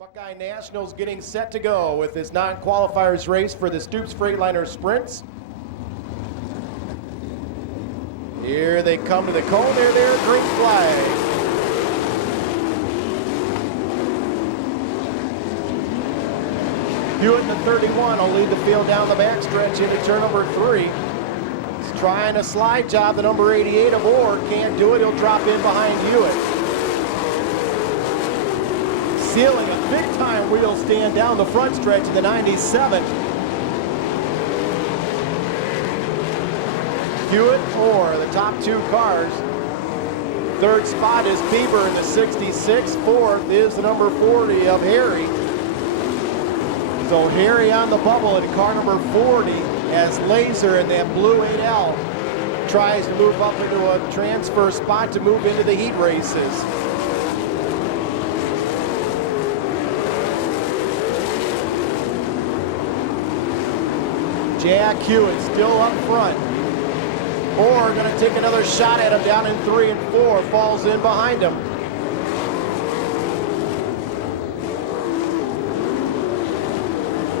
Buckeye Nationals getting set to go with this non-qualifiers race for the Stoops Freightliner Sprints. Here they come to the cone. There, green flag. Hewitt in the 31 will lead the field down the backstretch into turn number 3. He's trying a slide job, the number 88 of Orr. Can't do it, he'll drop in behind Hewitt. Sealing a big-time wheel stand down the front stretch in the 97. Hewitt, Orr, the top two cars. Third spot is Bieber in the 66. Fourth is the number 40 of Harry. So Harry on the bubble in car number 40 as Laser in that blue 8L tries to move up into a transfer spot to move into the heat races. Jack Hewitt still up front. Orr going to take another shot at him down in 3 and 4. Falls in behind him.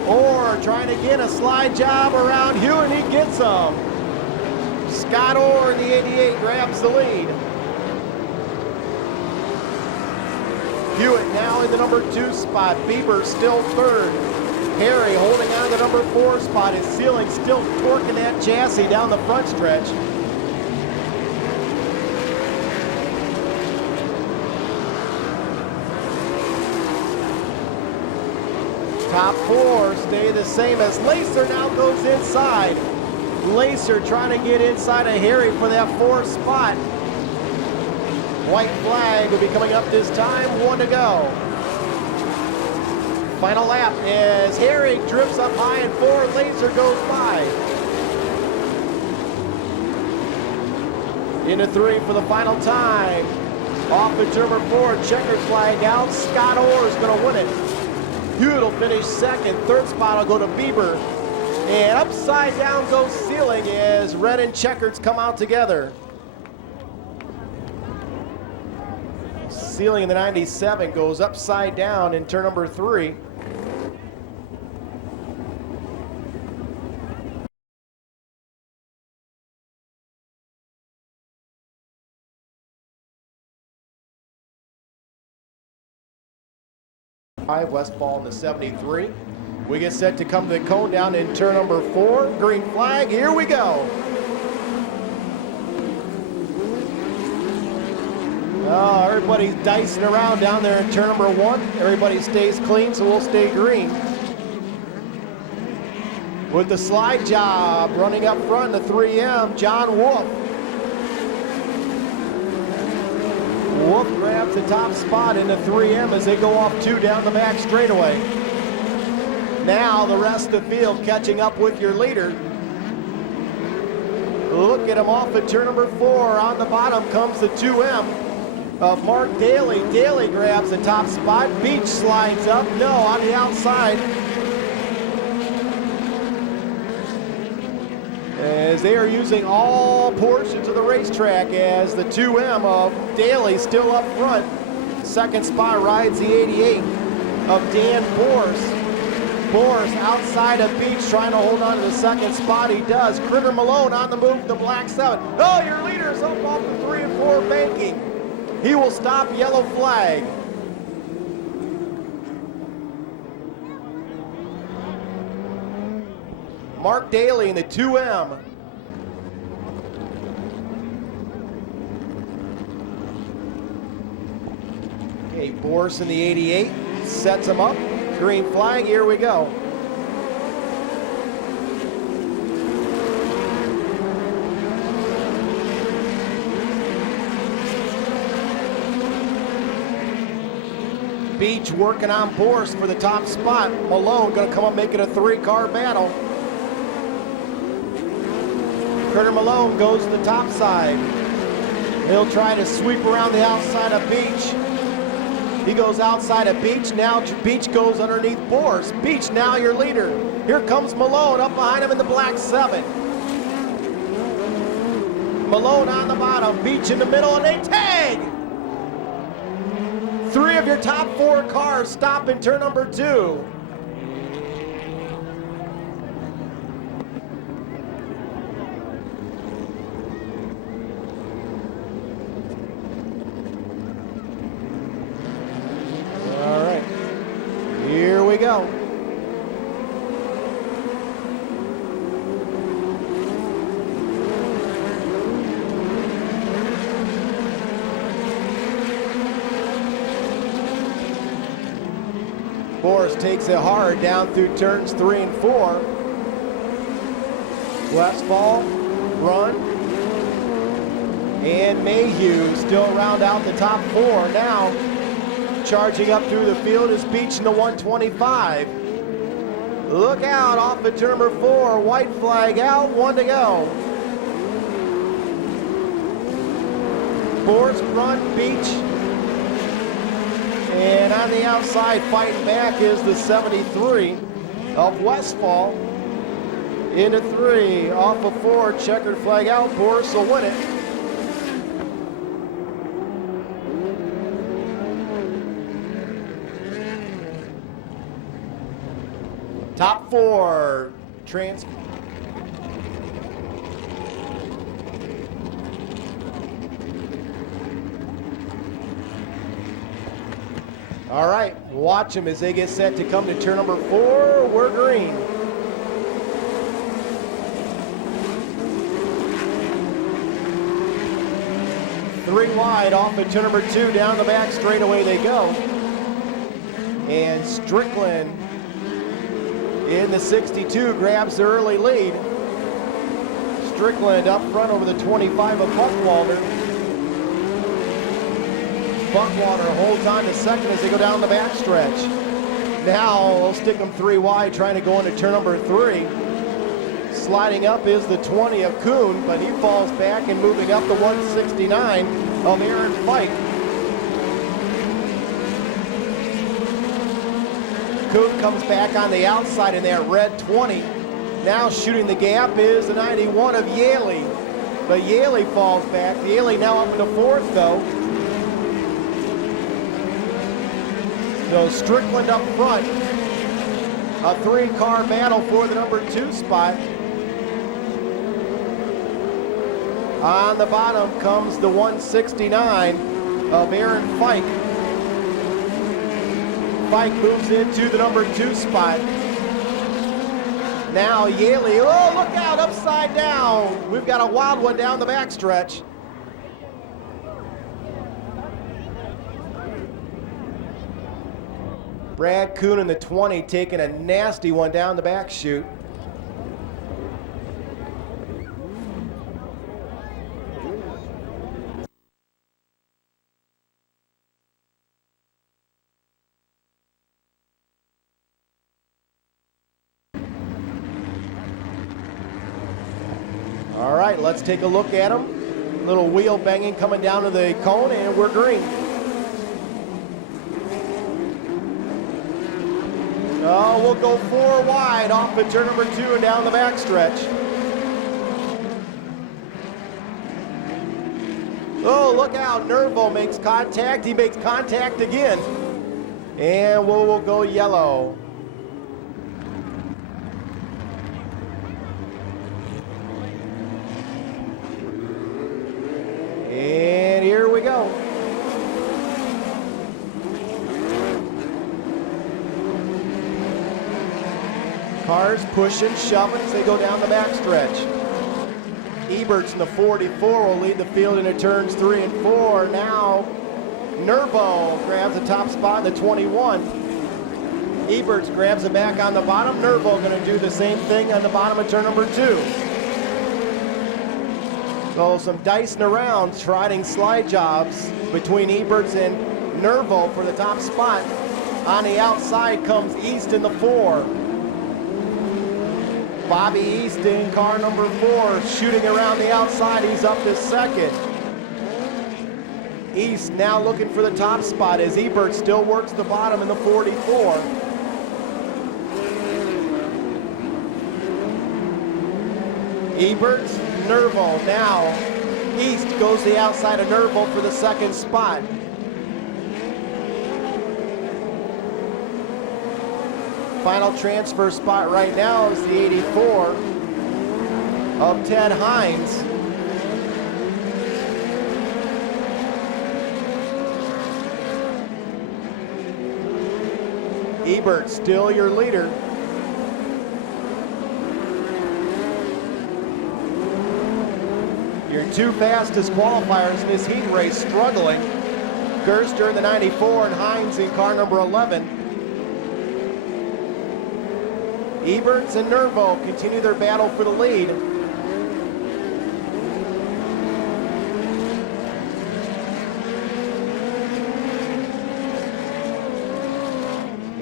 Orr trying to get a slide job around Hewitt. He gets him. Scott Orr in the 88 grabs the lead. Hewitt now in the number 2 spot. Bieber still third. Harry holding on to the number 4 spot. Is Sealing still torquing that chassis down the front stretch. Top 4 stay the same as Lacer now goes inside. Lacer trying to get inside of Harry for that 4th spot. White flag will be coming up this time. 1 to go. Final lap as Harry drifts up high and 4, Laser goes by. Into 3 for the final time. Off the turn number 4, checkered flag out. Scott Orr is going to win it. Hewitt will finish second. Third spot will go to Bieber. And upside down goes Sealing as red and checkers come out together. Sealing in the 97 goes upside down in turn number 3. Westfall in the 73. We get set to come to the cone down in turn number 4. Green flag, here we go. Oh, everybody's dicing around down there in turn number 1. Everybody stays clean, so we'll stay green. With the slide job running up front in the 3M, John Wolf. Wolf grabs the top spot in the 3M as they go off 2 down the back straightaway. Now the rest of the field catching up with your leader. Look at him off at turn number 4. On the bottom comes the 2M of Mark Daly. Daly grabs the top spot. Beach slides up. No, on the outside. As they are using all portions of the racetrack as the 2M of Daly still up front. Second spot rides the 88 of Dan Borse. Borse outside of Beach trying to hold on to the second spot. He does. Critter Malone on the move, the black 7. Oh, your leader is up off the 3 and 4 banking. He will stop, yellow flag. Mark Daly in the 2M. Okay, Borse in the 88 sets him up. Green flag, here we go. Beach working on Borse for the top spot. Malone gonna come up, make it a 3-car battle. Critter Malone goes to the top side. He'll try to sweep around the outside of Beach. He goes outside of Beach. Now Beach goes underneath Borse. Beach now your leader. Here comes Malone up behind him in the black 7. Malone on the bottom. Beach in the middle and they tag. 3 of your top 4 cars stop in turn number 2. All right, here we go. Boris takes it hard down through turns 3 and 4. Westfall, Run, and Mayhew still round out the top 4. Now, charging up through the field is Beach in the 125. Look out off of turn number 4. White flag out, 1 to go. Boris, Run, Beach. And on the outside, fighting back is the 73 of Westfall. Into 3, off of 4, checkered flag out. Boris will win it. Top 4 transfer. All right, watch them as they get set to come to turn number 4. We're green. Three wide off of turn number 2, down the back straightaway they go. And Strickland in the 62 grabs the early lead. Strickland up front over the 25 of Buckwalter. Buckwater holds on to second as they go down the backstretch. Now they'll stick them 3 wide, trying to go into turn number 3. Sliding up is the 20 of Kuhn, but he falls back, and moving up the 169 of Aaron Fike. Kuhn comes back on the outside in that red 20. Now shooting the gap is the 91 of Yaley, but Yaley falls back. Yaley now up in the 4th though. So Strickland up front, a 3-car battle for the number 2 spot. On the bottom comes the 169 of Aaron Fike. Fike moves into the number 2 spot. Now Yaley, oh look out, upside down. We've got a wild one down the backstretch. Brad Kuhn in the 20 taking a nasty one down the back chute. All right, let's take a look at them. Little wheel banging coming down to the cone, and we're green. Oh, we'll go 4 wide off of turn number 2 and down the backstretch. Oh, look out, Nervo makes contact. He makes contact again. And we'll go yellow. And here we go. Cars pushing, shoving as they go down the backstretch. Eberts in the 44 will lead the field into turns 3 and 4. Now Nervo grabs the top spot in the 21. Eberts grabs it back on the bottom. Nervo going to do the same thing on the bottom of turn number 2. So some dicing around, trying slide jobs between Eberts and Nervo for the top spot. On the outside comes East in the 4. Bobby East in car number 4, shooting around the outside. He's up to second. East now looking for the top spot as Ebert still works the bottom in the 44. Ebert, Nervo now. East goes the outside of Nervo for the second spot. Final transfer spot right now is the 84 of Ted Hines. Ebert still your leader. Your two fastest qualifiers in this heat race struggling. Gerster in the 94 and Hines in car number 11. Eberts and Nervo continue their battle for the lead.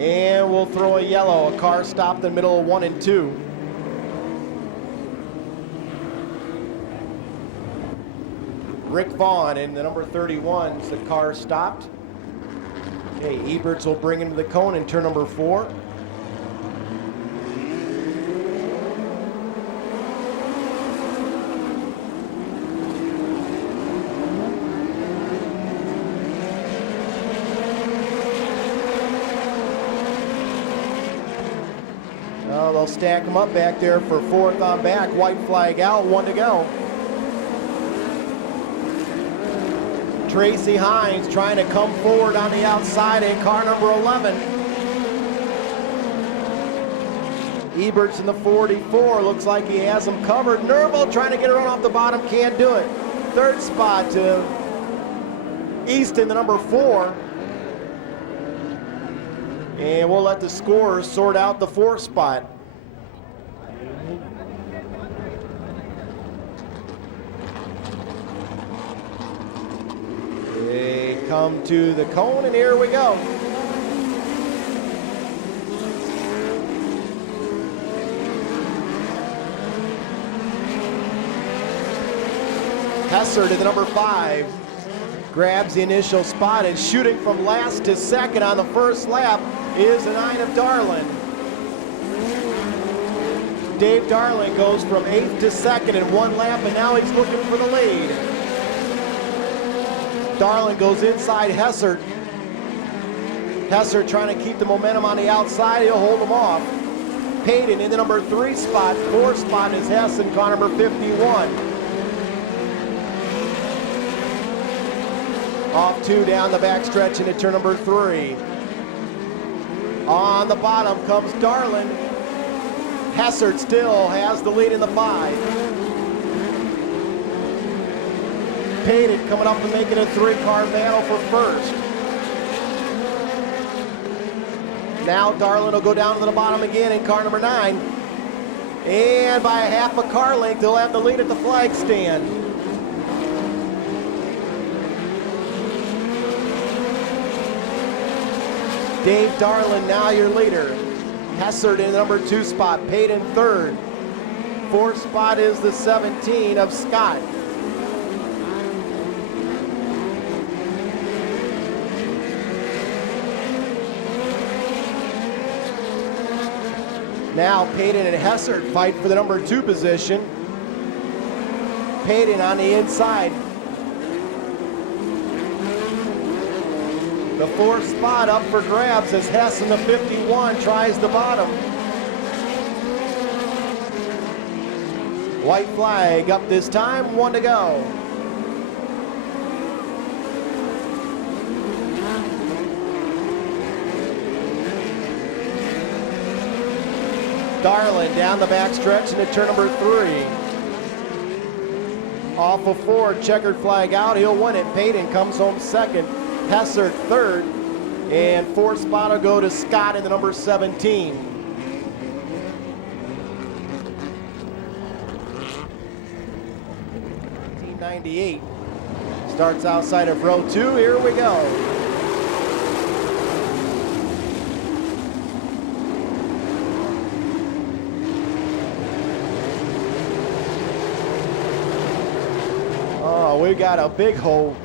And we'll throw a yellow. A car stopped in the middle of 1 and 2. Rick Vaughn in the number 31. The car stopped. Okay, Eberts will bring him to the cone in turn number 4. They'll stack them up back there for 4th on back. White flag out, 1 to go. Tracy Hines trying to come forward on the outside in car number 11. Eberts in the 44, looks like he has him covered. Nervo trying to get a run off the bottom, can't do it. 3rd spot to Easton, the number 4. And we'll let the scorers sort out the 4th spot. They come to the cone, and here we go. Hesser to the number 5. Grabs the initial spot, and shooting from last to second on the first lap is the 9 of Darlin. Dave Darlin goes from 8th to 2nd in 1 lap, and now he's looking for the lead. Darlin goes inside Hesser. Hesser trying to keep the momentum on the outside. He'll hold him off. Payton in the number 3 spot. 4th spot is Hess in car number 51. Off 2 down the backstretch into turn number 3. On the bottom comes Darlin. Hessert still has the lead in the 5. Payton coming up and making a 3-car battle for 1st. Now Darlin will go down to the bottom again in car number 9. And by a half a car length, they'll have the lead at the flag stand. Dave Darlin now your leader. Hessert in the number 2 spot. Payton 3rd. 4th spot is the 17 of Scott. Now Payton and Hessert fight for the number 2 position. Payton on the inside. The 4th spot up for grabs as Hess in the 51 tries the bottom. White flag up this time, 1 to go. Darlin down the backstretch into turn number 3. Off of 4, checkered flag out, he'll win it. Payton comes home 2nd. Hessert 3rd, and 4th spot will go to Scott in the number 17. '98 starts outside of row 2. Here we go. Oh, we got a big hole.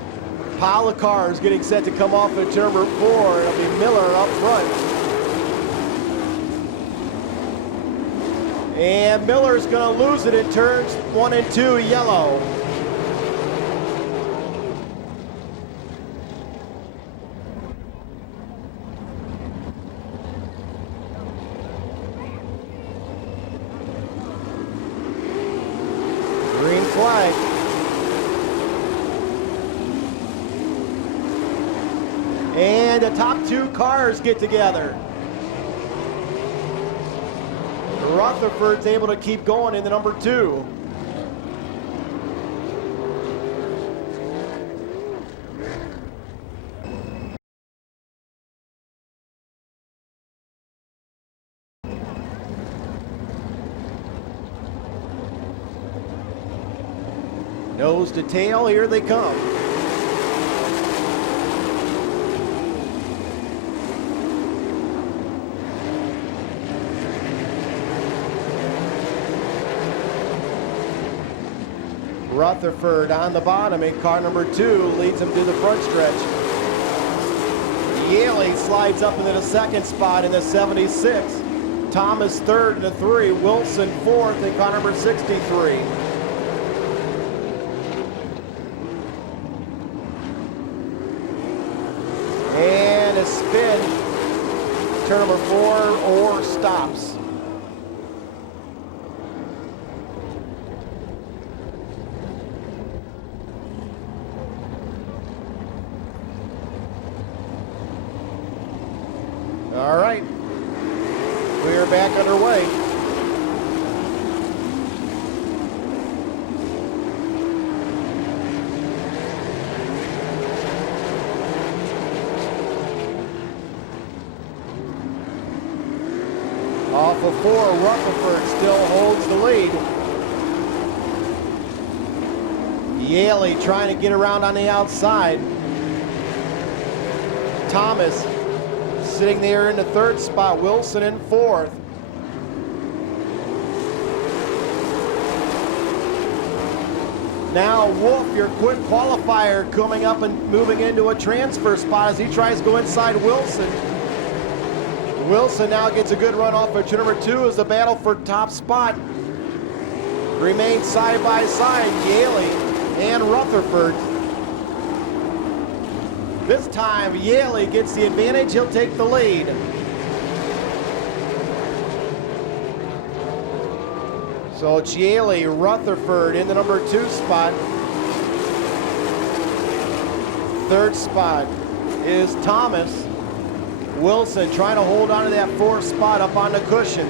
Pile of cars getting set to come off at turn number 4. It'll be Miller up front. And Miller's going to lose it in turns 1 and 2, yellow. top two cars get together. Rutherford's able to keep going in the number 2. Nose to tail, here they come. Rutherford on the bottom in car number 2 leads him to the front stretch. Yaley slides up into the second spot in the 76. Thomas third in the 3. Wilson fourth in car number 63. And a spin, turn number 4, or stops. All right, we are back underway. Off of 4, Rutherford still holds the lead. Yaley trying to get around on the outside. Thomas sitting there in the 3rd spot, Wilson in 4th. Now Wolf, your quick qualifier, coming up and moving into a transfer spot as he tries to go inside Wilson. Wilson now gets a good run off of number 2 as the battle for top spot remains side by side, Yaley and Rutherford. This time, Yaley gets the advantage. He'll take the lead. So it's Yaley, Rutherford in the number 2 spot. 3rd spot is Thomas. Wilson trying to hold on to that 4th spot up on the cushion.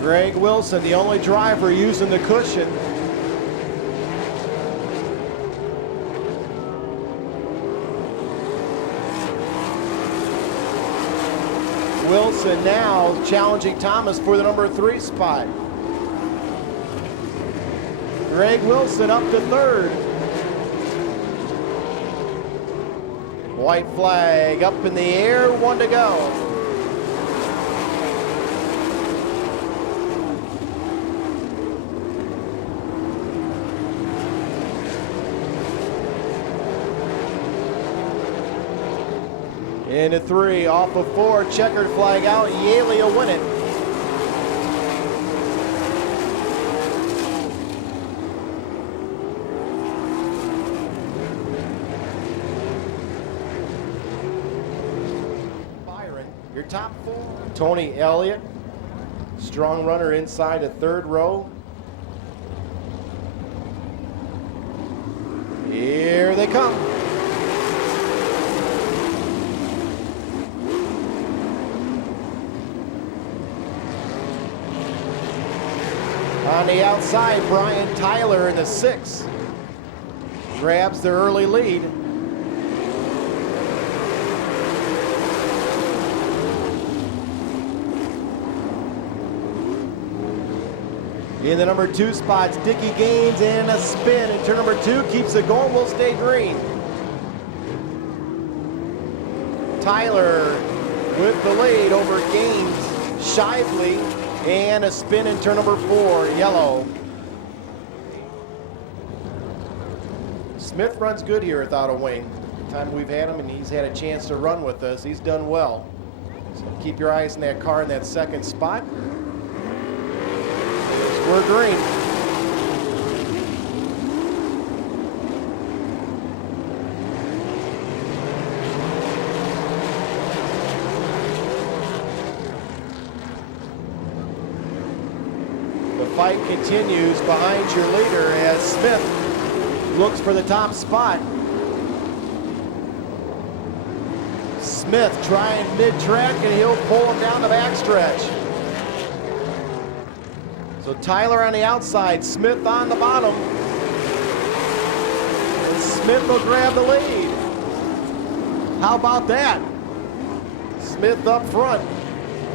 Greg Wilson, the only driver using the cushion. Wilson now challenging Thomas for the number 3 spot. Greg Wilson up to 3rd. White flag up in the air, 1 to go. Into 3, off of 4, checkered flag out, Yaley will win it. Byron, your top 4. Tony Elliott, strong runner inside the 3rd row. Here they come. On the outside, Brian Tyler in the 6 grabs the early lead. In the number 2 spots, Dickie Gaines and a spin, and turn number 2 keeps it going, will stay green. Tyler with the lead over Gaines, Shively, and a spin in turn number 4, yellow. Smith runs good here without a wing. The time we've had him and he's had a chance to run with us, he's done well. So keep your eyes on that car in that 2nd spot. We're green. The fight continues behind your leader as Smith looks for the top spot. Smith trying mid-track, and he'll pull him down the backstretch. So Tyler on the outside, Smith on the bottom. And Smith will grab the lead. How about that? Smith up front.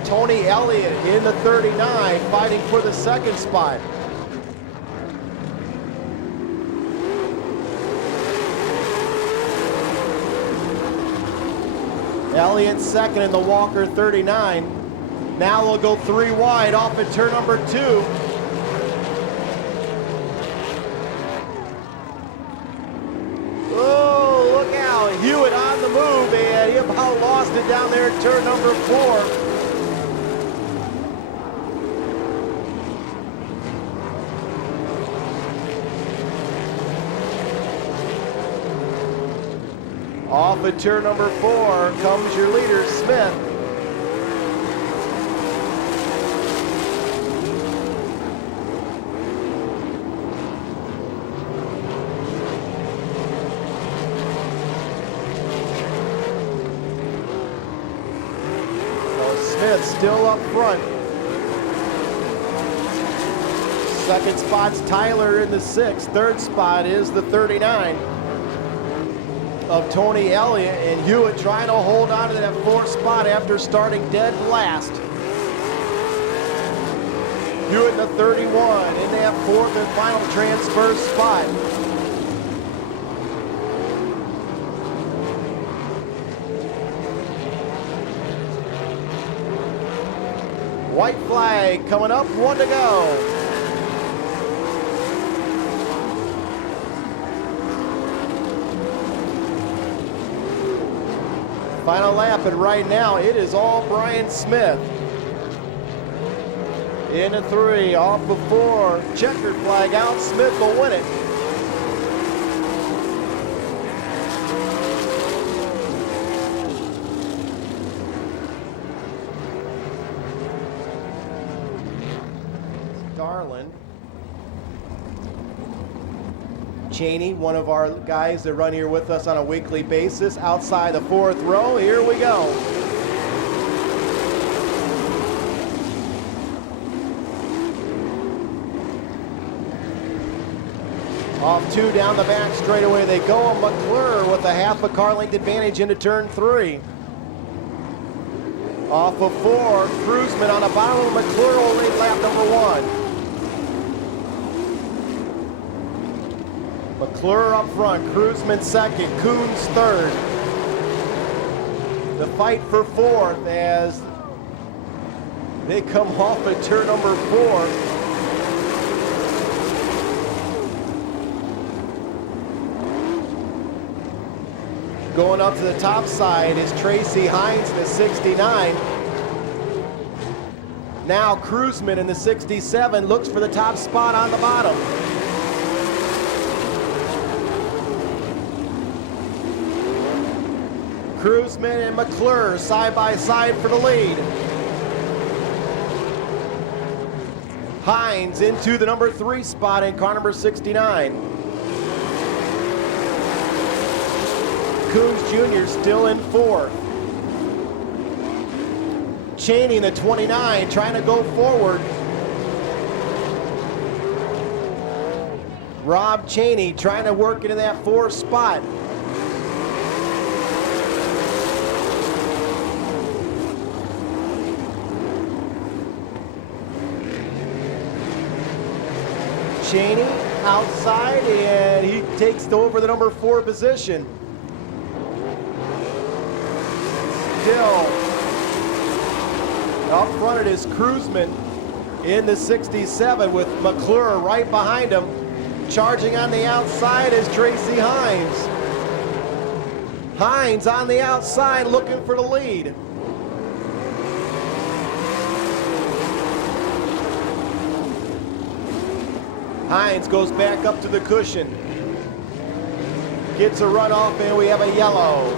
Tony Elliott in the 39, fighting for the second spot. Elliott second in the Walker 39. Now we'll go 3 wide off at turn number 2. Oh, look out. Hewitt on the move, and he about lost it down there at turn number 4. Off at turn number 4 comes your leader, Smith. So Smith still up front. Second spot's Tyler in the 6th. Third spot is the 39. Of Tony Elliott, and Hewitt trying to hold on to that 4th spot after starting dead last. Hewitt in the 31 in that 4th and final transfer spot. White flag coming up, 1 to go. Final lap, and right now it is all Brian Smith. In a 3, off of 4, checkered flag out, Smith will win it. Darlin. Cheney, one of our guys that run here with us on a weekly basis, outside the 4th row. Here we go. Off 2 down the back straightaway they go. McClure with a half a car length advantage into turn 3. Off of 4, Cruzman on the bottom. McClure will lead lap number 1. McClure up front, Cruzman second, Coons third. The fight for 4th as they come off at turn number 4. Going up to the top side is Tracy Hines in the 69. Now Cruzman in the 67 looks for the top spot on the bottom. Cruzman and McClure side by side for the lead. Hines into the number 3 spot in car number 69. Coons Jr. still in 4th. Cheney in the 29 trying to go forward. Rob Cheney trying to work into that 4th spot. Cheney outside, and he takes over the number 4 position. Still up front it is Cruzman in the 67 with McClure right behind him. Charging on the outside is Tracy Hines. Hines on the outside looking for the lead. Hines goes back up to the cushion. Gets a runoff, and we have a yellow.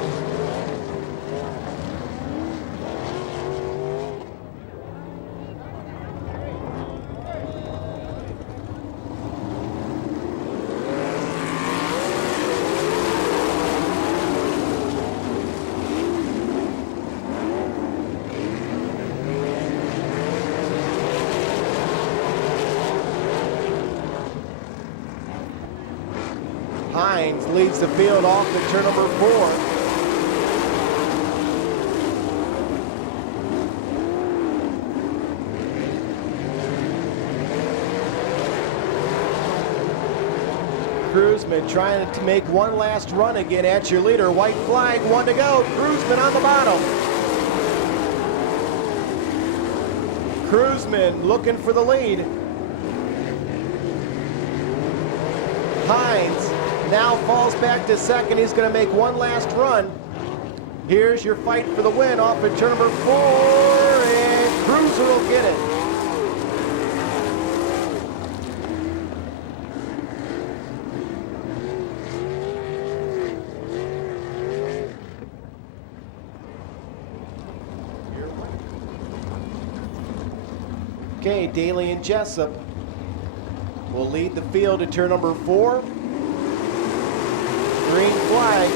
Hines leads the field off to turn number 4. Cruzman trying to make one last run again at your leader. White flag, 1 to go. Cruzman on the bottom. Cruzman looking for the lead. Hines now falls back to second. He's going to make one last run. Here's your fight for the win off at turn number 4, and Cruiser will get it. Okay, Daly and Jessup will lead the field to turn number 4. Green flag.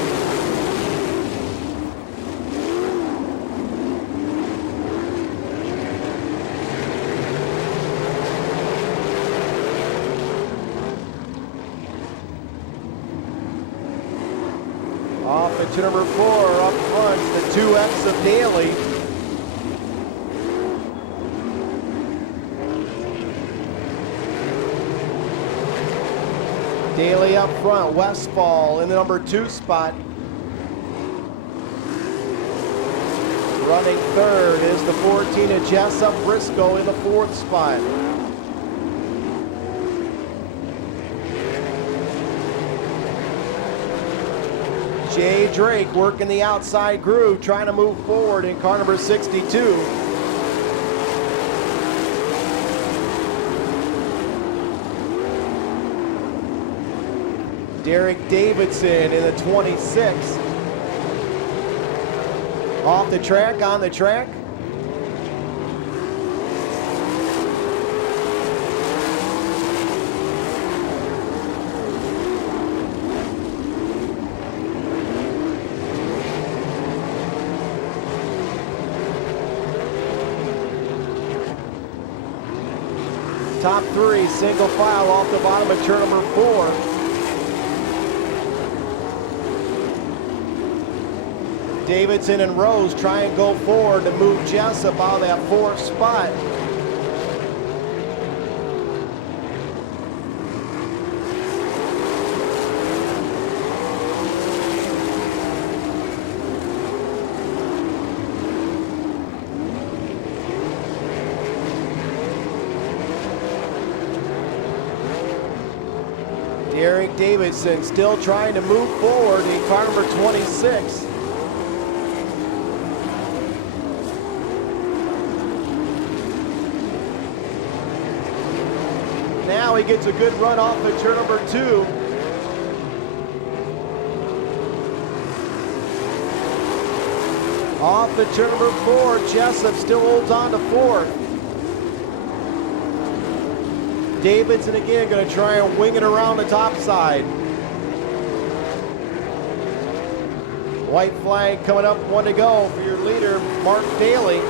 Off at turn number 4, up front, the 2X of Daly. Daly up front, Westfall in the number 2 spot. Running third is the 14 of Jessup. Briscoe in the 4th spot. Jay Drake working the outside groove, trying to move forward in car number 62. Derek Davidson in the 26. Off the track, on the track. Top 3, single file off the bottom of turn number 4. Davidson and Rose try and go forward to move Jessup out of that 4th spot. Derek Davidson still trying to move forward in car number 26. Now he gets a good run off at turn number 2. Off at turn number 4, Jessup still holds on to 4th. Davidson again going to try and wing it around the top side. White flag coming up, 1 to go for your leader, Mark Daly.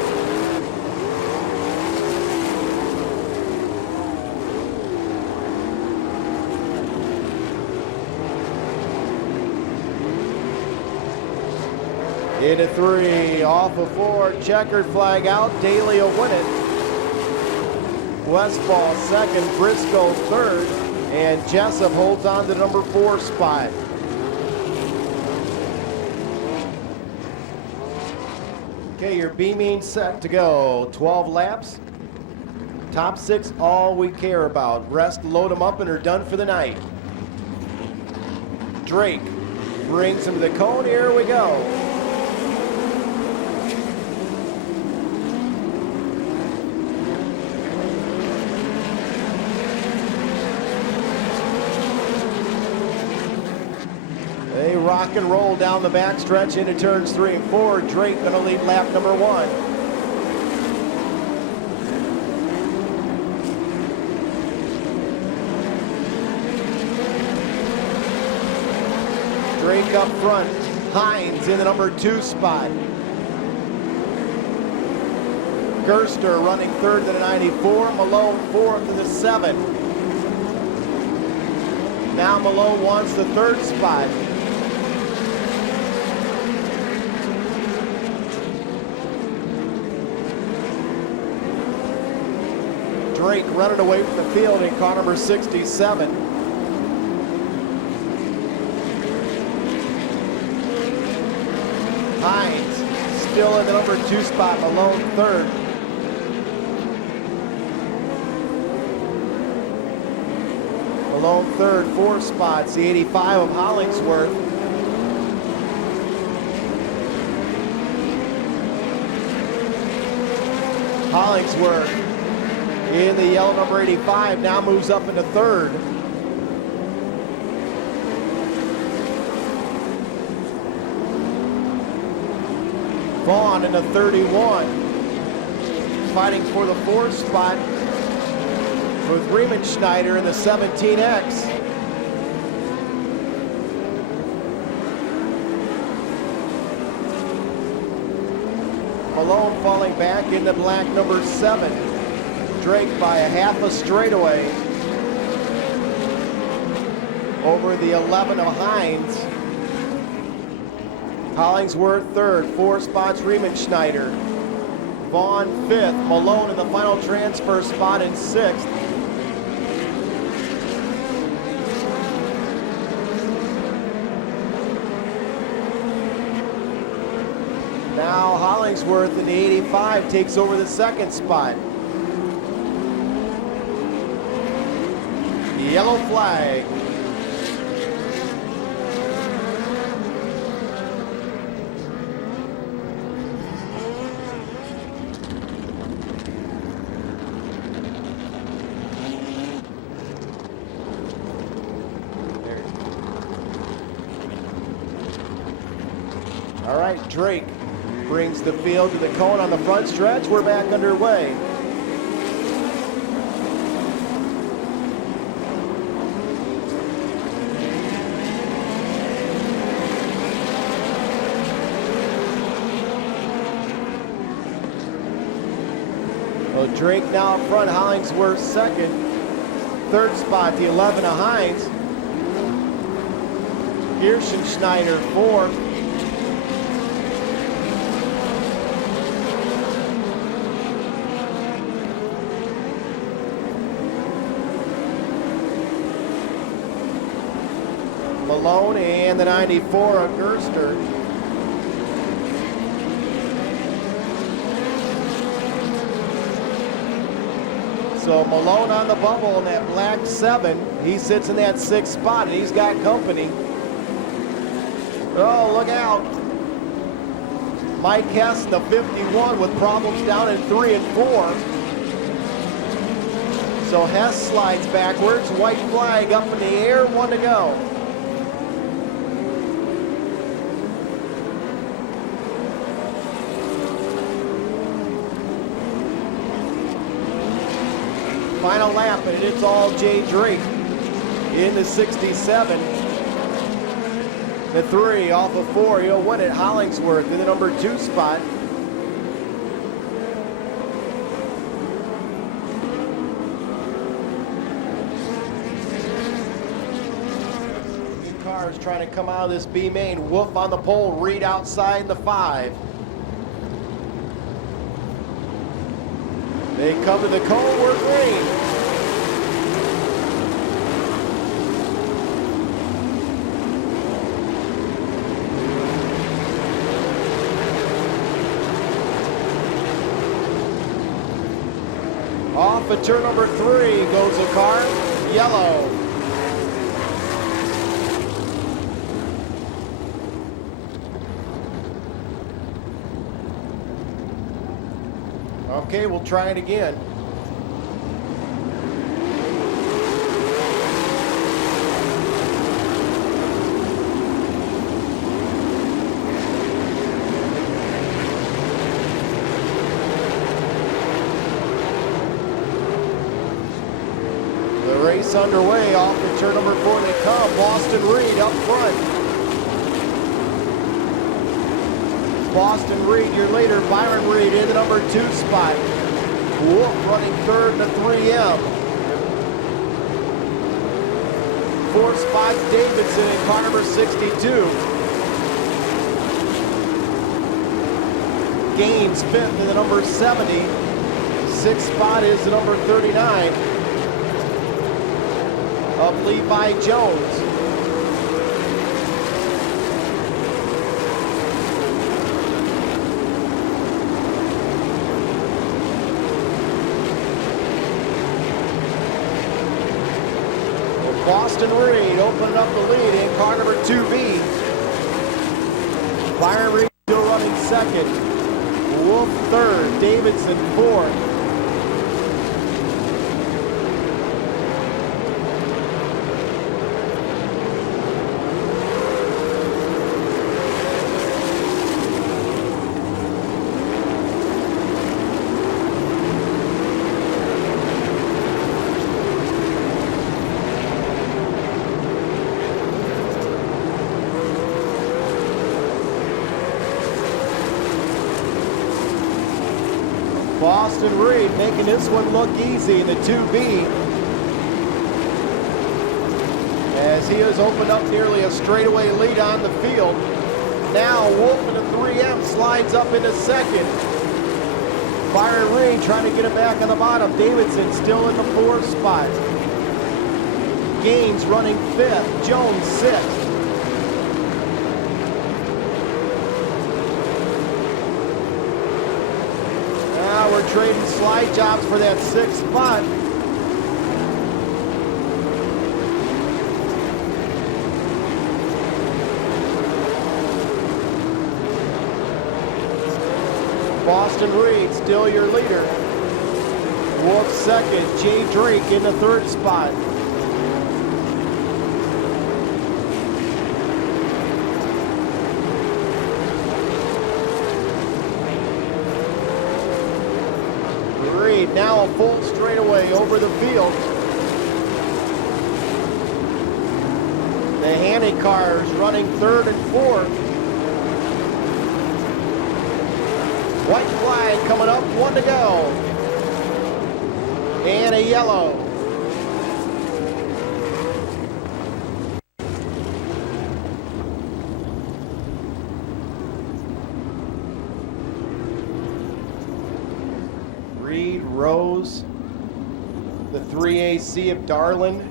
Into 3, off of 4, checkered flag out, Daly will win it. Westfall second, Briscoe third, and Jessup holds on to the number 4 spot. Okay, your B-mean set to go. 12 laps. Top 6, all we care about. Rest, load them up, and are done for the night. Drake brings him to the cone. Here we go. They rock and roll down the backstretch into turns 3 and 4. Drake going to lead lap number 1. Drake up front. Hines in the number 2 spot. Gerster running third to the 94. Malone 4th to the 7. Now Malone wants the third spot. Drake running away from the field in car number 67. Hines still in the number 2 spot, Malone third. Malone third, 4 spots, the 85 of Hollingsworth. Hollingsworth in the yellow number 85 now moves up into third. Vaughn in the 31, fighting for the 4th spot with Riemenschneider in the 17X. Malone falling back into black number 7. Drake by a half a straightaway over the 11 of Hines. Hollingsworth third, 4 spots Riemenschneider. Vaughn 5th, Malone in the final transfer spot in 6th. Now Hollingsworth in the 85 takes over the 2nd spot. Yellow flag. All right, Drake brings the field to the cone on the front stretch. We're back underway. Well, Drake now up front, Hollingsworth second. 3rd spot, the 11 of Hines. Schneider 4th. Malone and the 94 of Gerster. So Malone on the bubble in that black 7. He sits in that 6th spot and he's got company. Oh, look out. Mike Hess, the 51, with problems down in 3 and 4. So Hess slides backwards, white flag up in the air, 1 to go. Final lap, and it's all Jay Drake in the 67. The 3 off of 4, he'll win it. Hollingsworth in the number 2 spot. Cars trying to come out of this B main. Wolf on the pole, Reed outside the 5. They come to the cone where green. Off at turn number 3 goes a car, yellow. Okay, we'll try it again. The race underway. Off to turn number 4 they come. Boston Reed up front. Boston Reed, your leader, Byron Reed in the number 2 spot. Wolf running third in the 3M. 4th spot, Davidson in car number 62. Gaines 5th in the number 70. 6th spot is the number 39 of Levi Jones. Boston Reed opening up the lead in car number 2B. Byron Reed still running second. Wolf third. Davidson fourth. Boston Reed making this one look easy in the 2B, as he has opened up nearly a straightaway lead on the field. Now Wolf in the 3M slides up into second. Byron Reed trying to get it back on the bottom. Davidson still in the 4th spot. Gaines running 5th. Jones 6th. We're trading slide jobs for that 6th spot. Boston Reed still your leader. Wolf second. Jay Drake in the 3rd spot. Now a full straightaway over the field. The Haney cars running 3rd and 4th. White flag coming up, 1 to go. And a yellow. Reed, Rose, the 3AC of Darlin.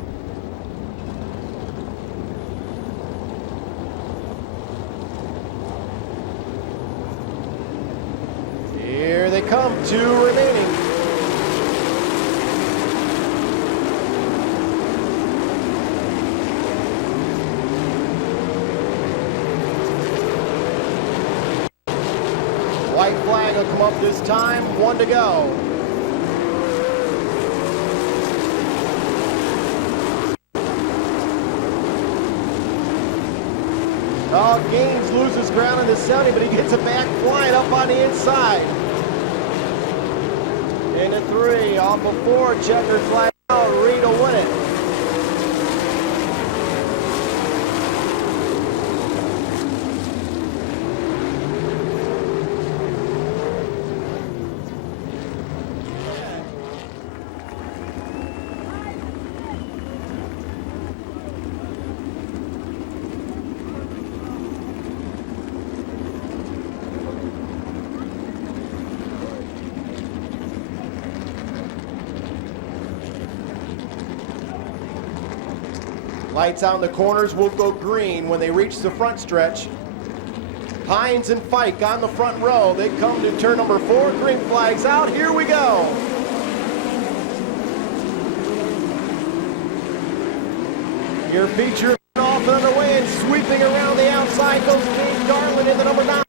Here they come, 2 remaining. White flag will come up this time, 1 to go. Oh, Gaines loses ground in the 70, but he gets it back flying up on the inside. In the 3, off of 4, checkered flag out, Reed will win it. Lights out in the corners will go green when they reach the front stretch. Hines and Fike on the front row. They come to turn number 4. Green flags out. Here we go. Your feature off and underway and sweeping around the outside goes Dave Darlin in the number 9.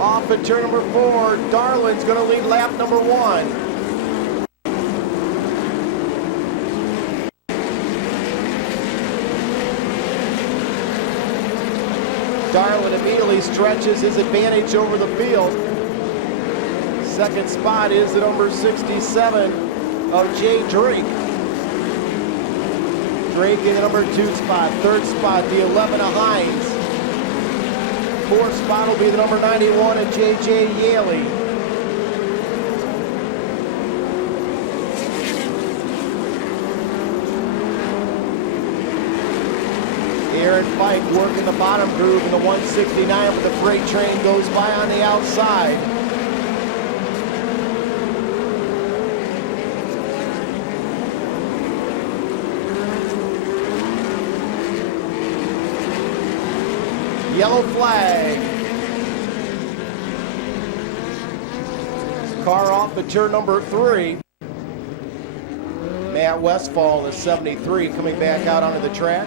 Off at turn number 4. Darlin's going to lead lap number 1. Darlin immediately stretches his advantage over the field. Second spot is the number 67 of Jay Drake. Drake in the number 2 spot. Third spot, the 11 of Hines. Fourth spot will be the number 91 of J.J. Yaley. Pike working the bottom groove in the 169, but the freight train goes by on the outside. Yellow flag. Car off at turn number 3. Matt Westfall, the 73, coming back out onto the track.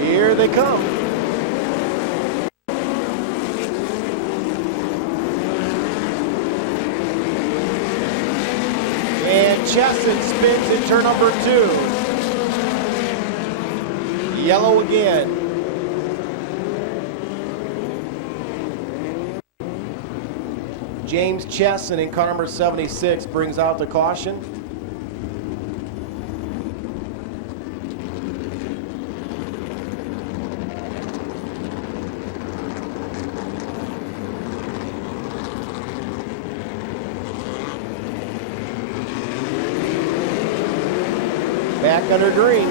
Here they come. And Chesson spins in turn number 2. Yellow again. James Chesson in car number 76 brings out the caution. Back under green.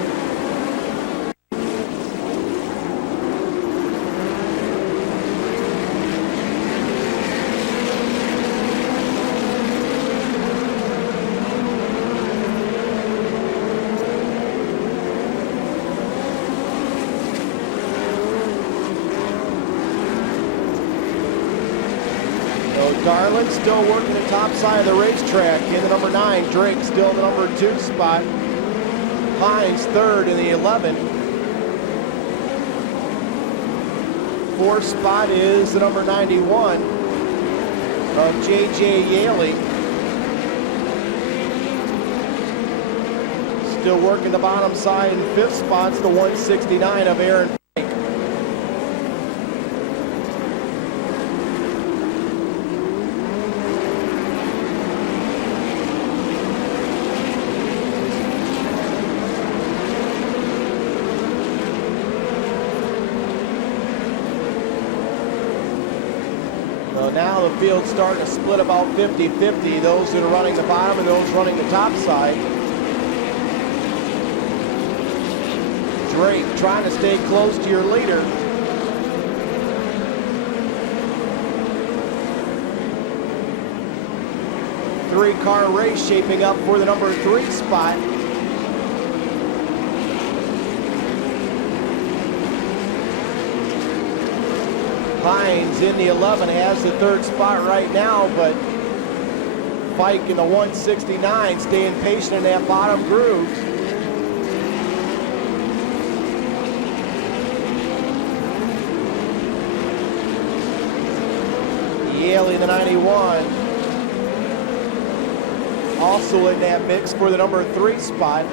Garland still working the top side of the racetrack in the number 9. Drake still in the number 2 spot. Hines third in the 11. 4th spot is the number 91 of J.J. Yaley. Still working the bottom side in 5th spot's the 169 of Aaron. Now the field's starting to split about 50-50, those that are running the bottom and those running the top side. Drake trying to stay close to your leader. Three-car race shaping up for the number 3 spot. Hines in the 11 has the 3rd spot right now, but Fike in the 169 staying patient in that bottom groove. Yaley in the 91. Also in that mix for the number 3 spot.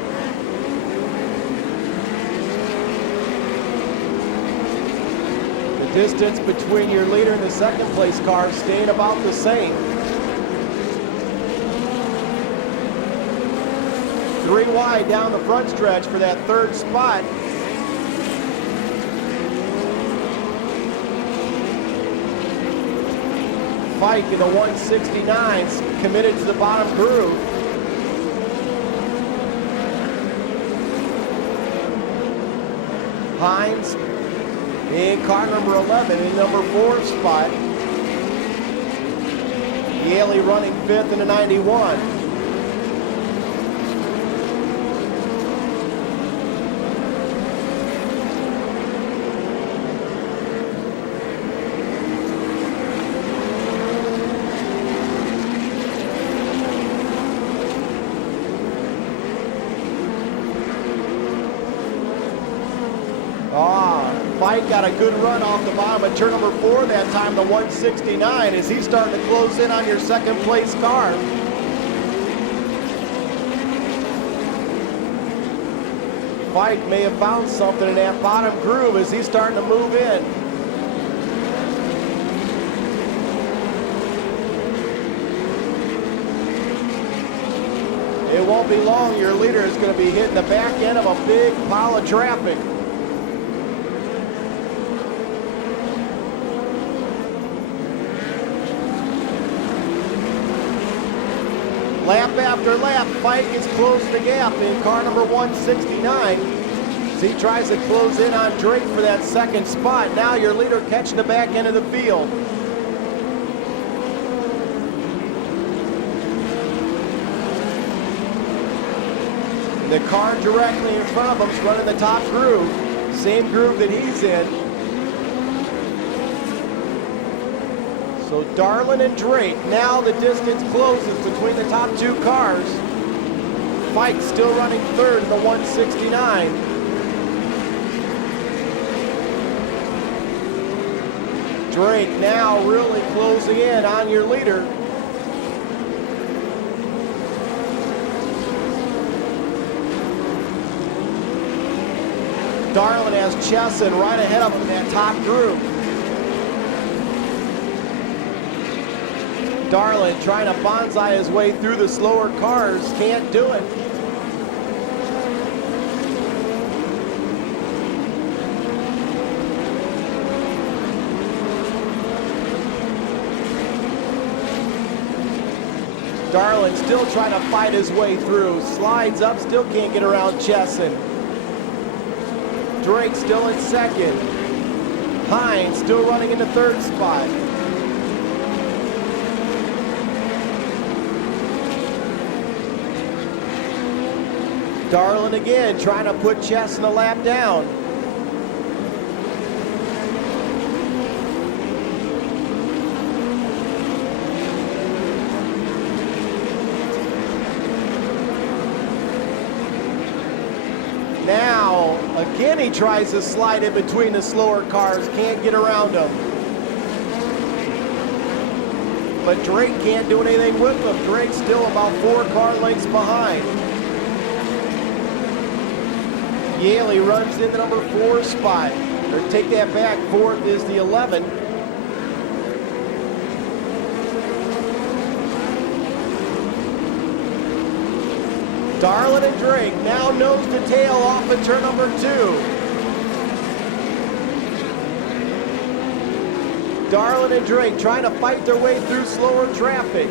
Distance between your leader and the 2nd place car staying about the same. 3 wide down the front stretch for that 3rd spot. Fike in the 169's committed to the bottom groove. Hines in car number 11 in number 4 spot. Yaley running 5th in the 91. Fike got a good run off the bottom of turn number 4 that time, the 169, as he's starting to close in on your 2nd place car. Fike may have found something in that bottom groove as he's starting to move in. It won't be long, your leader is going to be hitting the back end of a big pile of traffic. after lap, Fike has closed the gap in car number 169. As he tries to close in on Drake for that second spot. Now your leader catching the back end of the field. The car directly in front of him is running the top groove. Same groove that he's in. So Darlin and Drake, now the distance closes between the top two cars. Fike still running third in the 169. Drake now really closing in on your leader. Darlin has Chesson right ahead of him in that top group. Darlin trying to bonsai his way through the slower cars, can't do it. Darlin still trying to fight his way through, slides up, still can't get around Chesson. Drake still in second. Hines still running in the third spot. Darlin again trying to put Chesson a lap down. Now, again he tries to slide in between the slower cars, can't get around them. But Drake can't do anything with him. Drake's still about 4 car lengths behind. Yaley runs in the number 4 spot. Or take that back, 4th is the 11. Darlin and Drake now nose to tail off of turn number 2. Darlin and Drake trying to fight their way through slower traffic.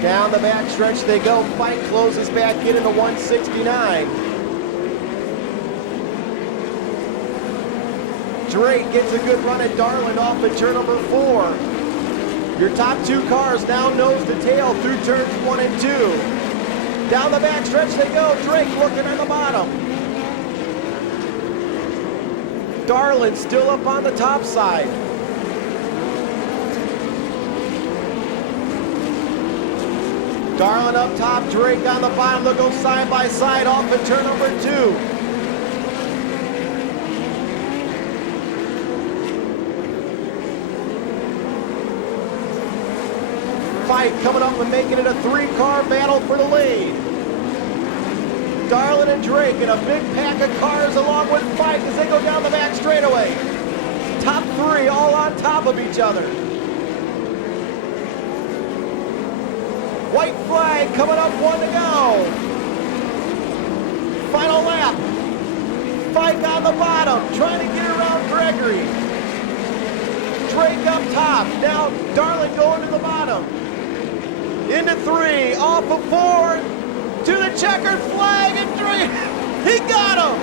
Down the back stretch they go. Fike closes back in the 169. Drake gets a good run at Darlin off at turn number 4. Your top 2 cars now nose to tail through turns 1 and 2. Down the back stretch they go. Drake looking at the bottom. Darlin still up on the top side. Darlin up top, Drake on the bottom. They'll go side by side off at turn number 2. Fike coming up and making it a 3-car battle for the lead. Darlin and Drake in a big pack of cars along with Fike as they go down the back straightaway. Top 3 all on top of each other. White flag coming up, 1 to go. Final lap. Fike on the bottom, trying to get around Gregory. Drake up top, now Darlin going to the bottom. Into 3, off of 4, to the checkered flag, and Drake, he got him.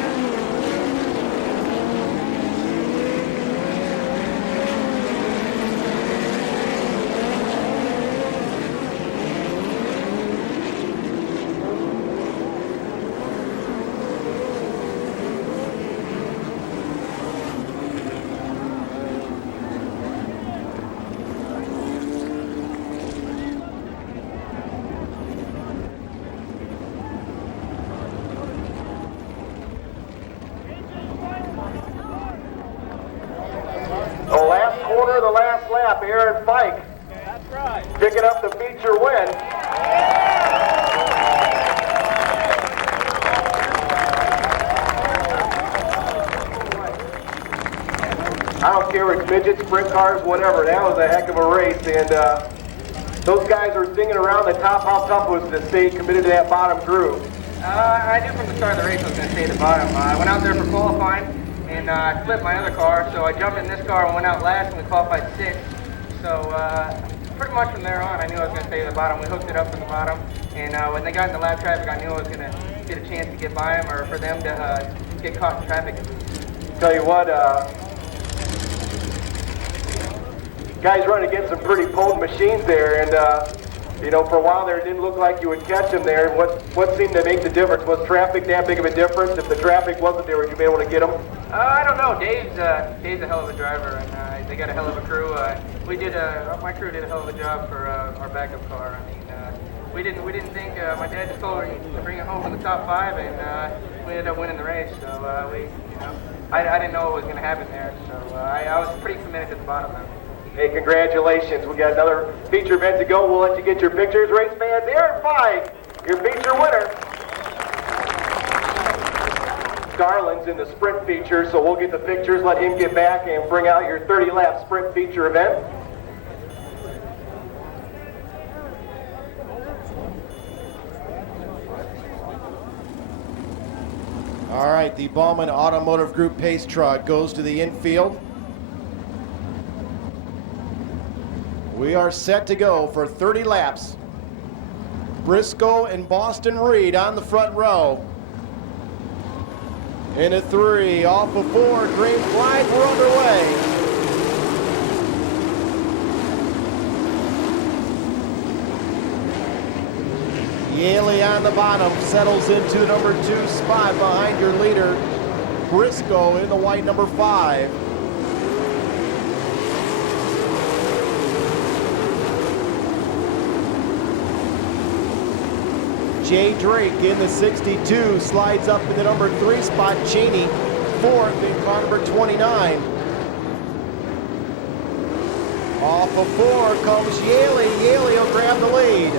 The last lap, Aaron Fike. That's right. Picking up the feature win. I don't care if it's midgets, sprint cars, whatever. That was a heck of a race, and those guys were singing around the top how tough it was to stay committed to that bottom groove. I knew from the start of the race I was going to stay at the bottom. I went out there for qualifying, and I flipped my other car, so I jumped in this car and went out last, and we qualified 6th. So pretty much from there on, I knew I was going to stay at the bottom. We hooked it up from the bottom, and when they got in the lap traffic, I knew I was going to get a chance to get by them, or for them to get caught in traffic. Tell you what, guys running against some pretty potent machines there, and you know, for a while there, it didn't look like you would catch them there. What seemed to make the difference? Was traffic that big of a difference? If the traffic wasn't there, would you be able to get them? I don't know. Dave's a hell of a driver, and they got a hell of a crew. My crew did a hell of a job for our backup car. I mean, we didn't think. My dad just told her to bring it home from the top 5, and we ended up winning the race. So I didn't know what was going to happen there. So I was pretty committed to the bottom though. Hey, congratulations. We got another feature event to go. We'll let you get your pictures. Race fans, Aaron Feig, your feature winner. Garland's in the sprint feature, so we'll get the pictures, let him get back and bring out your 30-lap sprint feature event. All right, the Ballman Automotive Group pace truck goes to the infield. We are set to go for 30 laps. Briscoe and Boston Reed on the front row. Into 3, off of 4, green flag, we're underway. Yaley on the bottom, settles into the number 2 spot behind your leader, Briscoe in the white number 5. Jay Drake in the 62 slides up in the number 3 spot. Cheney 4th in car number 29. Off of 4 comes Yaley. Yaley will grab the lead.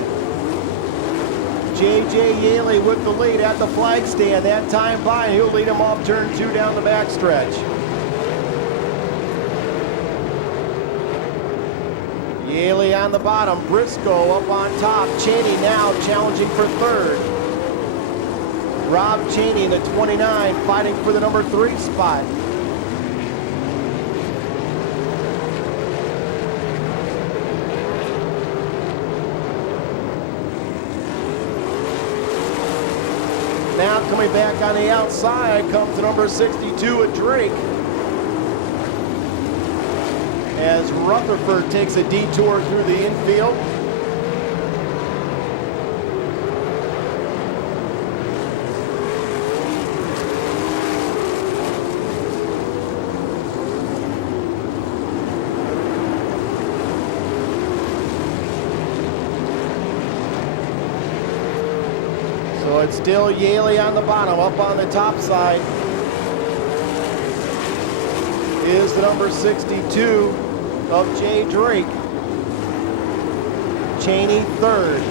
J.J. Yaley with the lead at the flag stand. That time by, he'll lead him off turn 2 down the backstretch. Yaley on the bottom, Briscoe up on top. Cheney now challenging for 3rd. Rob Cheney in the 29 fighting for the number 3 spot. Now coming back on the outside comes the number 62 at Drake. As Rutherford takes a detour through the infield. So it's still Yaley on the bottom. Up on the top side is the number 62 of Jay Drake. Cheney 3rd.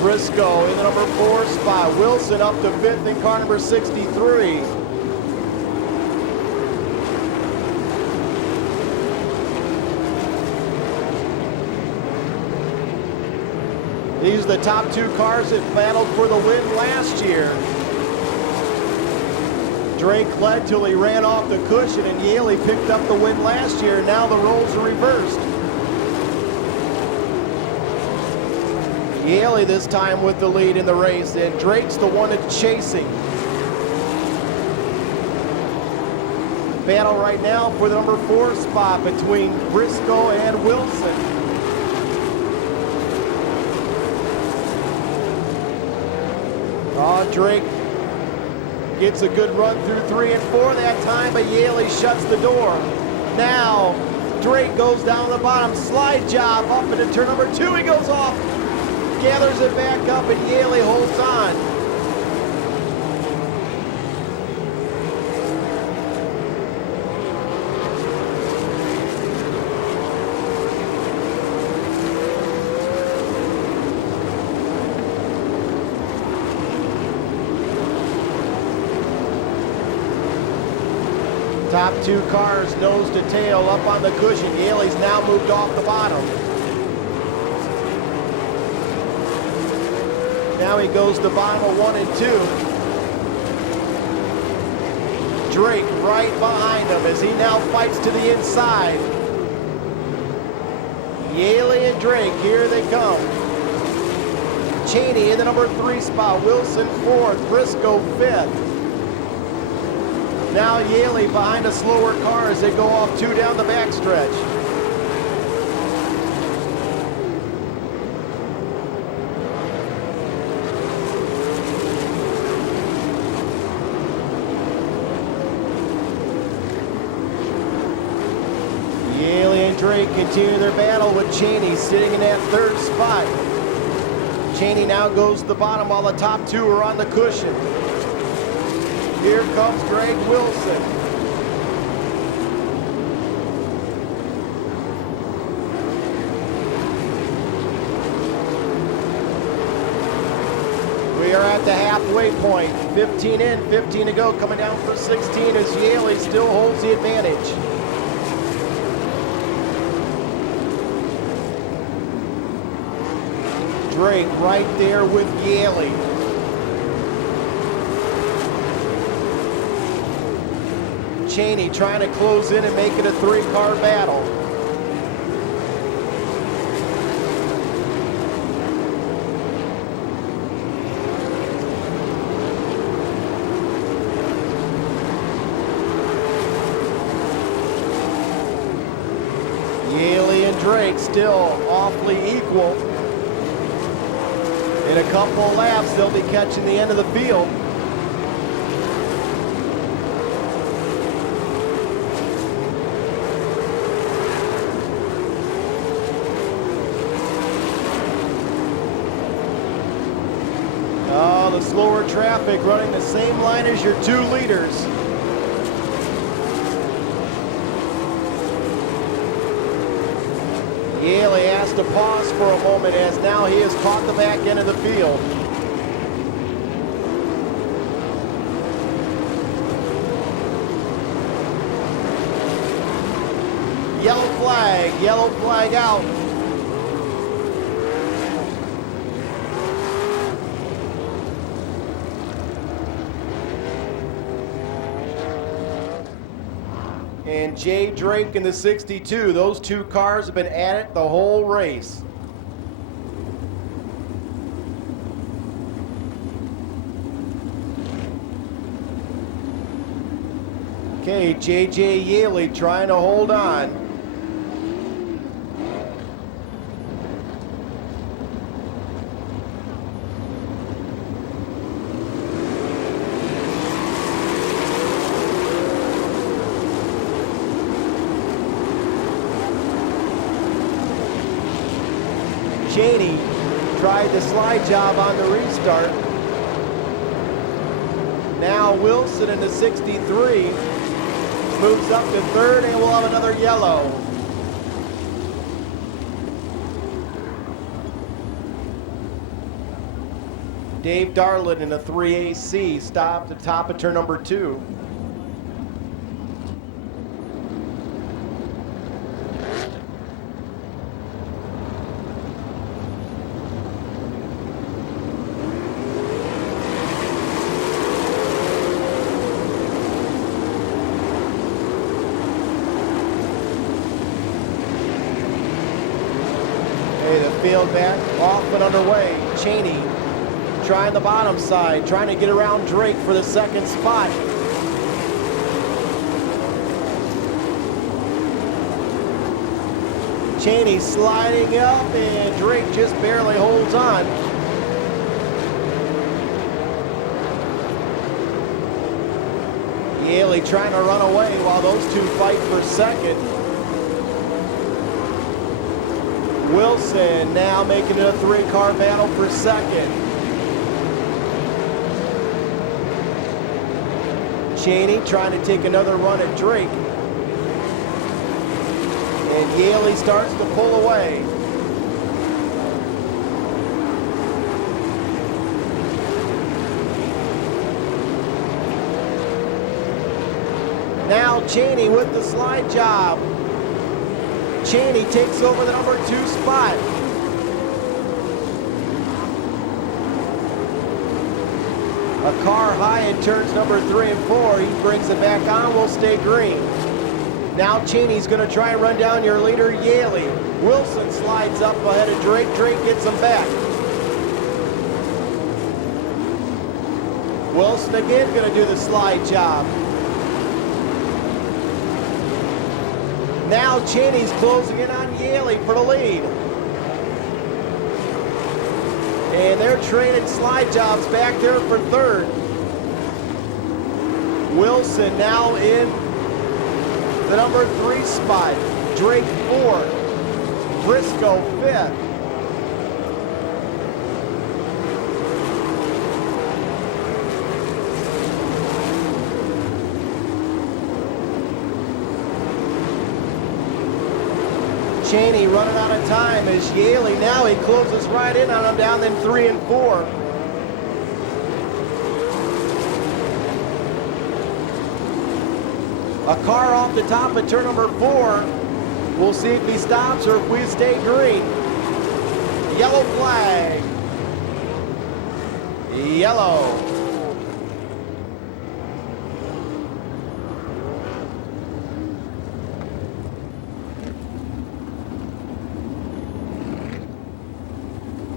Briscoe in the number 4 spot. Wilson up to 5th in car number 63. These are the top 2 cars that battled for the win last year. Drake led till he ran off the cushion, and Yaley picked up the win last year. Now the roles are reversed. Yaley this time with the lead in the race, and Drake's the one that's chasing. Battle right now for the number 4 spot between Briscoe and Wilson. Drake gets a good run through 3 and 4 that time, but Yaley shuts the door. Now Drake goes down the bottom, slide job up into turn number 2. He goes off, gathers it back up, and Yaley holds on. Top 2 cars nose to tail up on the cushion. Yaley's now moved off the bottom. Now he goes to bottom of 1 and 2. Drake right behind him as he now fights to the inside. Yaley and Drake, here they come. Cheney in the number 3 spot. Wilson 4th, Briscoe 5th. Now Yaley behind a slower car as they go off 2 down the backstretch. Yaley and Drake continue their battle with Cheney sitting in that 3rd spot. Cheney now goes to the bottom while the top 2 are on the cushion. Here comes Greg Wilson. We are at the halfway point. 15 in, 15 to go. Coming down for 16 as Yaley still holds the advantage. Drake right there with Yaley. Cheney trying to close in and make it a 3-car battle. Yaley and Drake still awfully equal. In a couple of laps, they'll be catching the end of the field. Oh, the slower traffic running the same line as your 2 leaders. Yaley has to pause for a moment as now he has caught the back end of the field. Yellow flag out. And Jay Drake in the 62. Those 2 cars have been at it the whole race. Okay, J.J. Yaley trying to hold on. Cheney tried the slide job on the restart. Now Wilson in the 63 moves up to 3rd and we'll have another yellow. Dave Darlin in the 3AC stopped at the top of turn number 2. Field back off and underway. Cheney trying the bottom side, trying to get around Drake for the 2nd spot. Cheney sliding up and Drake just barely holds on. Yaley trying to run away while those 2 fight for 2nd. Wilson now making it a 3-car battle for 2nd. Cheney trying to take another run at Drake. And Yaley starts to pull away. Now Cheney with the slide job. Cheney takes over the number 2 spot. A car high in turns number 3 and 4. He brings it back on, will stay green. Now Cheney's gonna try and run down your leader, Yaley. Wilson slides up ahead of Drake. Drake gets him back. Wilson again gonna do the slide job. Now Cheney's closing in on Yaley for the lead. And they're trading slide jobs back there for third. Wilson now in the number 3 spot. Drake 4th. Briscoe 5th. Cheney running out of time as Yaley now he closes right in on him down in 3 and 4. A car off the top of turn number 4. We'll see if he stops or if we stay green. Yellow flag. Yellow.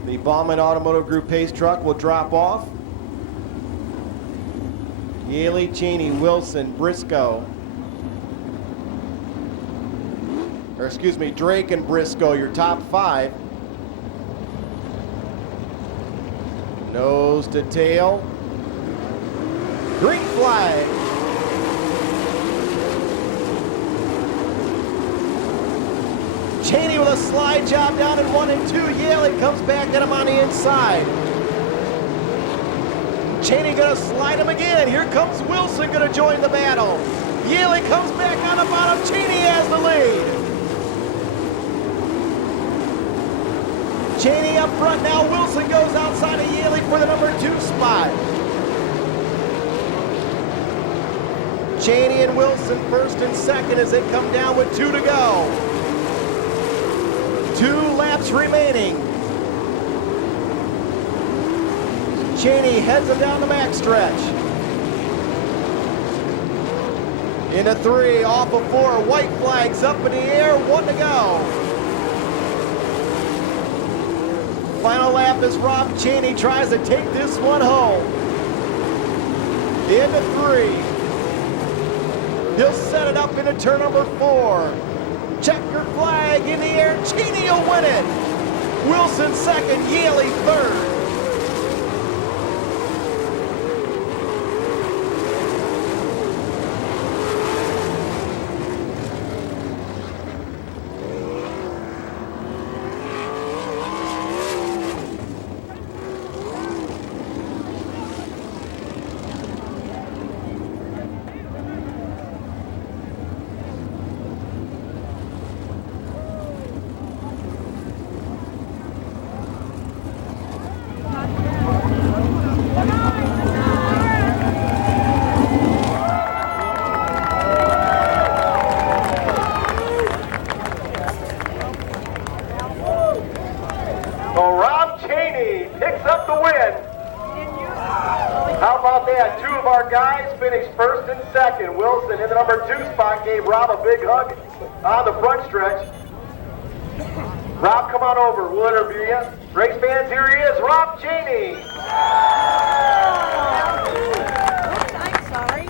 The Bauman Automotive Group pace truck will drop off. Yaley, Cheney, Wilson, Briscoe. Or excuse me, Drake and Briscoe, your top 5. Nose to tail. Green flag. Cheney with a slide job down in 1 and 2. Yaley comes back at him on the inside. Cheney gonna slide him again. Here comes Wilson gonna join the battle. Yaley comes back on the bottom. Cheney has the lead. Cheney up front now. Wilson goes outside of Yaley for the number 2 spot. Cheney and Wilson first and second as they come down with 2 to go. 2 laps remaining. Cheney heads him down the back stretch. Into 3, off of 4, white flags up in the air, 1 to go. Final lap as Rob Cheney tries to take this one home. Into 3. He'll set it up into turn number 4. Checker flag in the air. Cheney will win it. Wilson second, Yaley third. Wilson in the number 2 spot gave Rob a big hug on the front stretch. Rob, come on over. We'll interview you. Race fans, here he is, Rob Cheney. I'm sorry.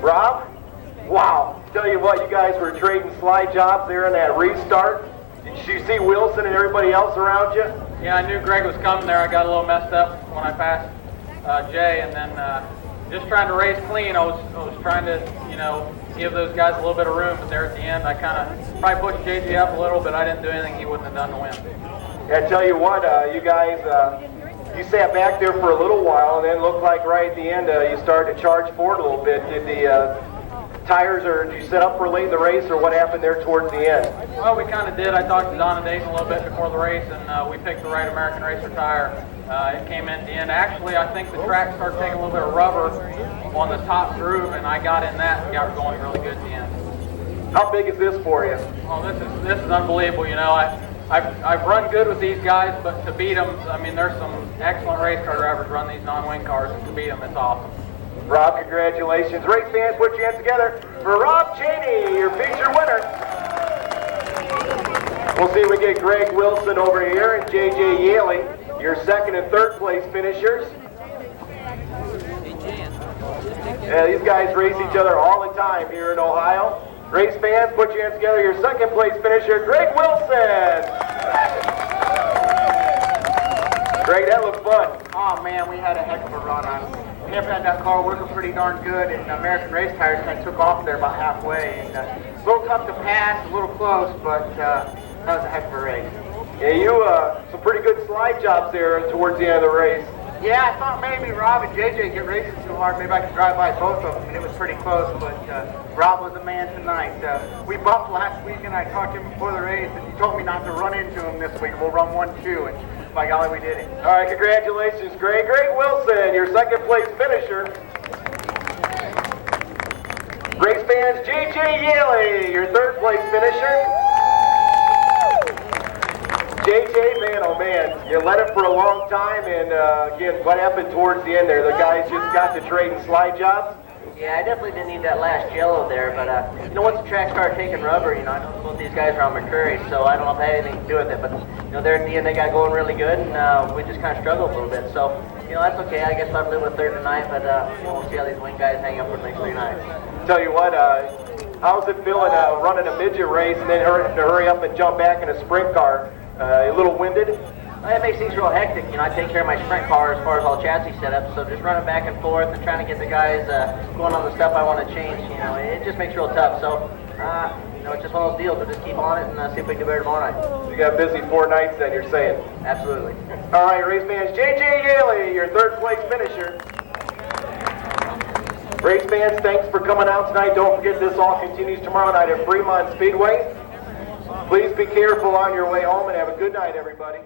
Rob, wow. Tell you what, you guys were trading slide jobs there in that restart. Did you see Wilson and everybody else around you? Yeah, I knew Greg was coming there. I got a little messed up when I passed Jay, and then just trying to race clean. I was trying to, give those guys a little bit of room, but there at the end, I kind of probably pushed JJ up a little, but I didn't do anything he wouldn't have done to win. Yeah, I tell you what, you guys, you sat back there for a little while, and then it looked like right at the end you started to charge forward a little bit. Did the tires, or did you set up for late in the race, or what happened there towards the end? Well, we kind of did. I talked to Don and Dayton a little bit before the race, and we picked the right American Racer tire. It came in at the end. Actually, I think the track started taking a little bit of rubber on the top groove, and I got in that and got going really good at the end. How big is this for you? Well, this is unbelievable. I I've run good with these guys, but to beat them, I mean, there's some excellent race car drivers run these non-wing cars, and to beat them, it's awesome. Rob, congratulations. Race fans, put your hands together for Rob Cheney, your feature winner. We'll see if we get Greg Wilson over here and JJ Yaley, your second and third place finishers. Yeah, these guys race each other all the time here in Ohio. Race fans, put your hands together. Your second place finisher, Greg Wilson. Greg, that looked fun. Oh man, we had a heck of a run on. We have had that car working pretty darn good, and American Race Tires kind of took off there about halfway. And a little tough to pass, a little close, but that was a heck of a race. Yeah, you some pretty good slide jobs there towards the end of the race. Yeah, I thought maybe Rob and JJ get racing too hard. Maybe I could drive by both of them, and it was pretty close. But Rob was the man tonight. We bumped last week, and I talked to him before the race, and he told me not to run into him this week. We'll run 1-2, and by golly, we did it. All right, congratulations, Greg. Greg Wilson, your second place finisher. Race fans, JJ Yaley, your third place finisher. JJ, man, oh man, you led it for a long time, and again, what happened towards the end there? The guys just got to trading slide jobs? Yeah, I definitely didn't need that last yellow there, but you know, once the track started taking rubber, you know, I know both these guys are on McCurry, so I don't know if I had anything to do with it, but you know, there at the end they got going really good, and we just kind of struggled a little bit, so you know, that's okay. I guess I'll live with third tonight, but you know, we'll see how these wing guys hang up for the next 3 nights. Tell you what, how's it feeling running a midget race and then hurry up and jump back in a sprint car? A little winded? It makes things real hectic. You know, I take care of my sprint car as far as all chassis setup, so just running back and forth and trying to get the guys going on the stuff I want to change, you know, it just makes it real tough. So, you know, it's just one of those deals. We'll just keep on it and see if we can do better tomorrow night. You got busy 4 nights then, you're saying? Absolutely. All right, race fans, JJ Yaley, your third place finisher. Race fans, thanks for coming out tonight. Don't forget this all continues tomorrow night at Fremont Speedway. Please be careful on your way home and have a good night, everybody.